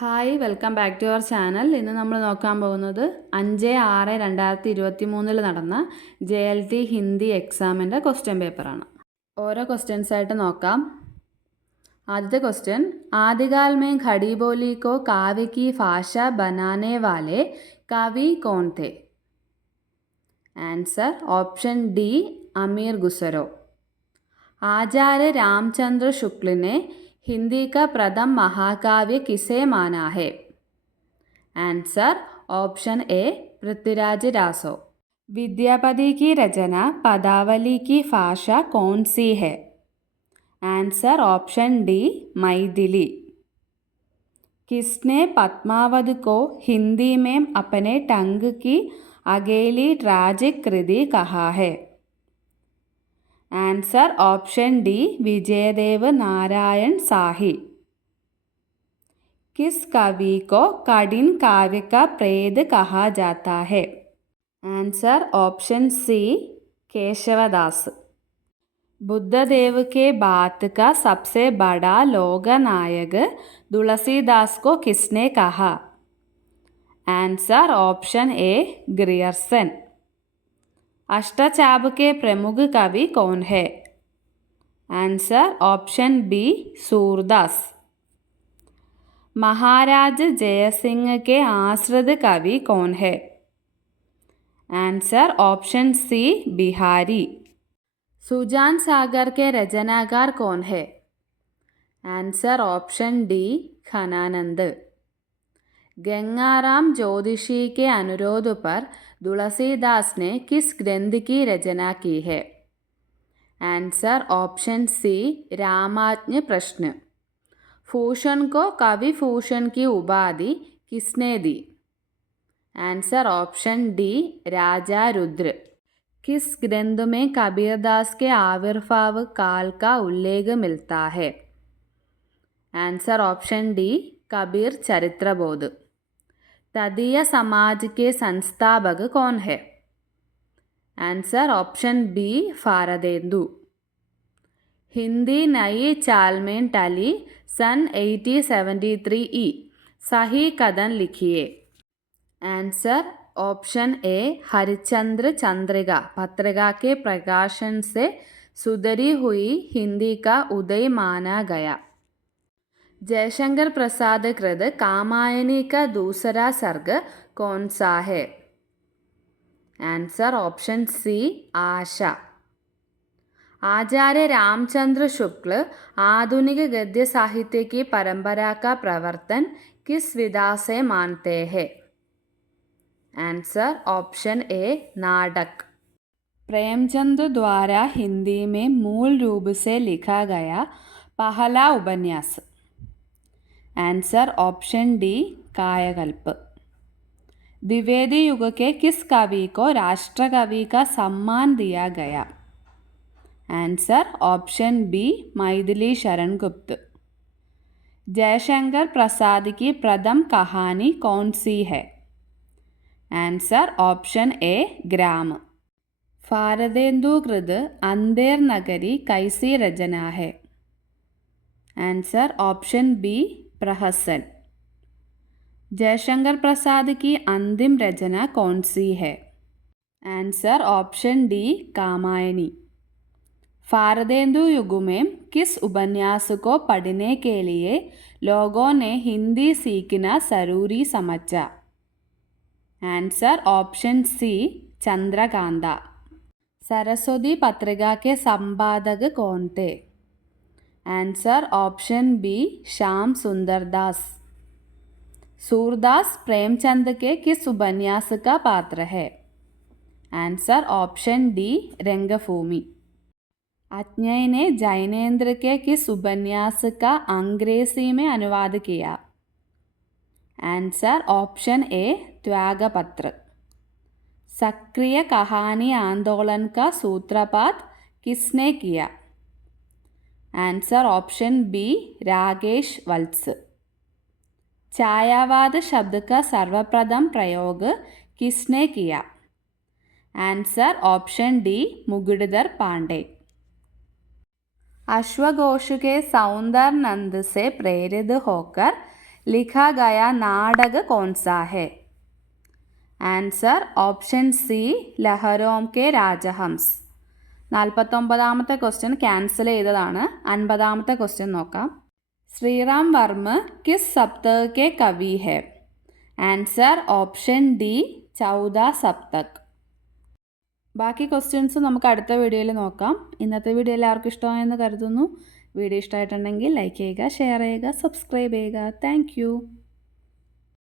Hi, welcome back to our channel. ഇന്ന് നമ്മൾ നോക്കാൻ പോകുന്നത് 5/6/2023 നടന്ന JLT ഹിന്ദി എക്സാമിൻ്റെ ക്വസ്റ്റ്യൻ പേപ്പറാണ്. ഓരോ ക്വസ്റ്റ്യൻസ് ആയിട്ട് നോക്കാം. ആദ്യത്തെ ക്വസ്റ്റ്യൻ, ആദികാൽ में खड़ी बोली को काव्य की भाषा बनाने वाले कवि कौन थे? आंसर ऑप्शन डी अमीर गुसरो. आचार्य रामचंद्र शुक्ल ने हिंदी का प्रथम महाकाव्य किसे माना है? आंसर ऑप्शन ए पृथ्वीराज रासो. विद्यापति की रचना पदावली की भाषा कौन सी है? Answer option D Maithili. किसने पद्मावत को हिंदी में अपने टंग की अकेली ट्रैजिक कृति कहा है? Answer option D Vijaydev Narayan Shahi. किस कवि को कठिन काव्य का प्रेत कहा जाता है? Answer option C Keshavdas. Buddhadev के बाद का सबसे बड़ा लोक नायक तुलसीदास को किसने कहा? Answer option A Grierson. Ashtachhap के प्रमुख कवि कौन है? Answer option B Surdas. महाराज जयसिंह के आश्रित कवि कौन है? Answer option C Bihari. Sujan Sagar के रचनाकार कौन है? Answer option D Ghananand. Gangaram ज्योतिषी के अनुरोध पर तुलसीदास ने किस ग्रंथ की रचना की है? आंसर ऑप्शन सी रामाज्ञ प्रश्न. भूषण को कवि भूषण की उपाधि किसने दी? आंसर ऑप्शन डी राजा रुद्र. किस ग्रंथ में कबीरदास के आविर्भाव काल का उल्लेख मिलता है? Answer option D Kabir Charitrabodh. Tadiya Samaj के संस्थापक कौन है? Answer option B Bharatendu. Hindi नई चाल में टली सन 1873 सही कथन लिखिए. Answer option A Harishchandra Chandrika पत्रिका के प्रकाशन से सुधरी हुई हिंदी का उदय माना गया. जयशंकर प्रसाद कृत कामायनी का दूसरा सर्ग कौन सा है? आंसर ऑप्शन सी आशा. आचार्य रामचंद्र शुक्ल आधुनिक गद्य साहित्य की परंपरा का प्रवर्तन किस विधा से मानते हैं? आंसर ऑप्शन ए नाटक. प्रेमचंद द्वारा हिंदी में मूल रूप से लिखा गया पहला उपन्यास? आंसर ऑप्शन डी कायाकल्प. द्विवेदी युग के किस कवि को राष्ट्रकवि का सम्मान दिया गया? Answer option B Maithili Sharan Gupt. Jaishankar Prasad की प्रथम कहानी कौन सी है? आंसर ऑप्शन ए ग्राम. भारतेंदु कृत अंधेर नगरी कैसी रचना है? आंसर ऑप्शन बी प्रहसन. जयशंकर प्रसाद की अंतिम रचना कौन सी है? Answer option D Kamayani. Bharatendu युग में किस उपन्यास को पढ़ने के लिए लोगों ने हिंदी सीखना जरूरी समझा? Answer option C Chandrakanta. Saraswati पत्रिका के संपादक कौन थे? आंसर ऑप्शन बी श्याम सुंदर दास. सूरदास प्रेमचंद के किस उपन्यास का पात्र है? आंसर ऑप्शन डी रंगभूमि. अज्ञेय ने जैनेन्द्र के किस उपन्यास का अंग्रेजी में अनुवाद किया? आंसर ऑप्शन ए त्यागपत्र. सक्रिय कहानी आंदोलन का सूत्रपात किसने किया? Answer option B Rakesh Vats. Chhayavad शब्द का सर्वप्रथम प्रयोग किसने किया? Answer option D Mukutdhar Pandey. अश्वघोष के सौंदर नंद से प्रेरित होकर लिखा गया नाटक कौन सा है? Answer option C Laharon ke Rajhans. 49ാമത്തെ ക്വസ്റ്റ്യൻ ക്യാൻസൽ ചെയ്തതാണ്. 50ാമത്തെ ക്വസ്റ്റ്യൻ നോക്കാം. ശ്രീറാം വർമ്മ കിസ് സപ്തക് കെ കവി ഹെ? ആൻസർ ഓപ്ഷൻ ഡി 14 സപ്തക്. ബാക്കി ക്വസ്റ്റ്യൻസ് നമുക്ക് അടുത്ത വീഡിയോയിൽ നോക്കാം. ഇന്നത്തെ വീഡിയോ എല്ലാവർക്കും ഇഷ്ടമായെന്ന് കരുതുന്നു. വീഡിയോ ഇഷ്ടമായിട്ടുണ്ടെങ്കിൽ ലൈക്ക് ചെയ്യുക, ഷെയർ ചെയ്യുക, സബ്സ്ക്രൈബ് ചെയ്യുക. താങ്ക്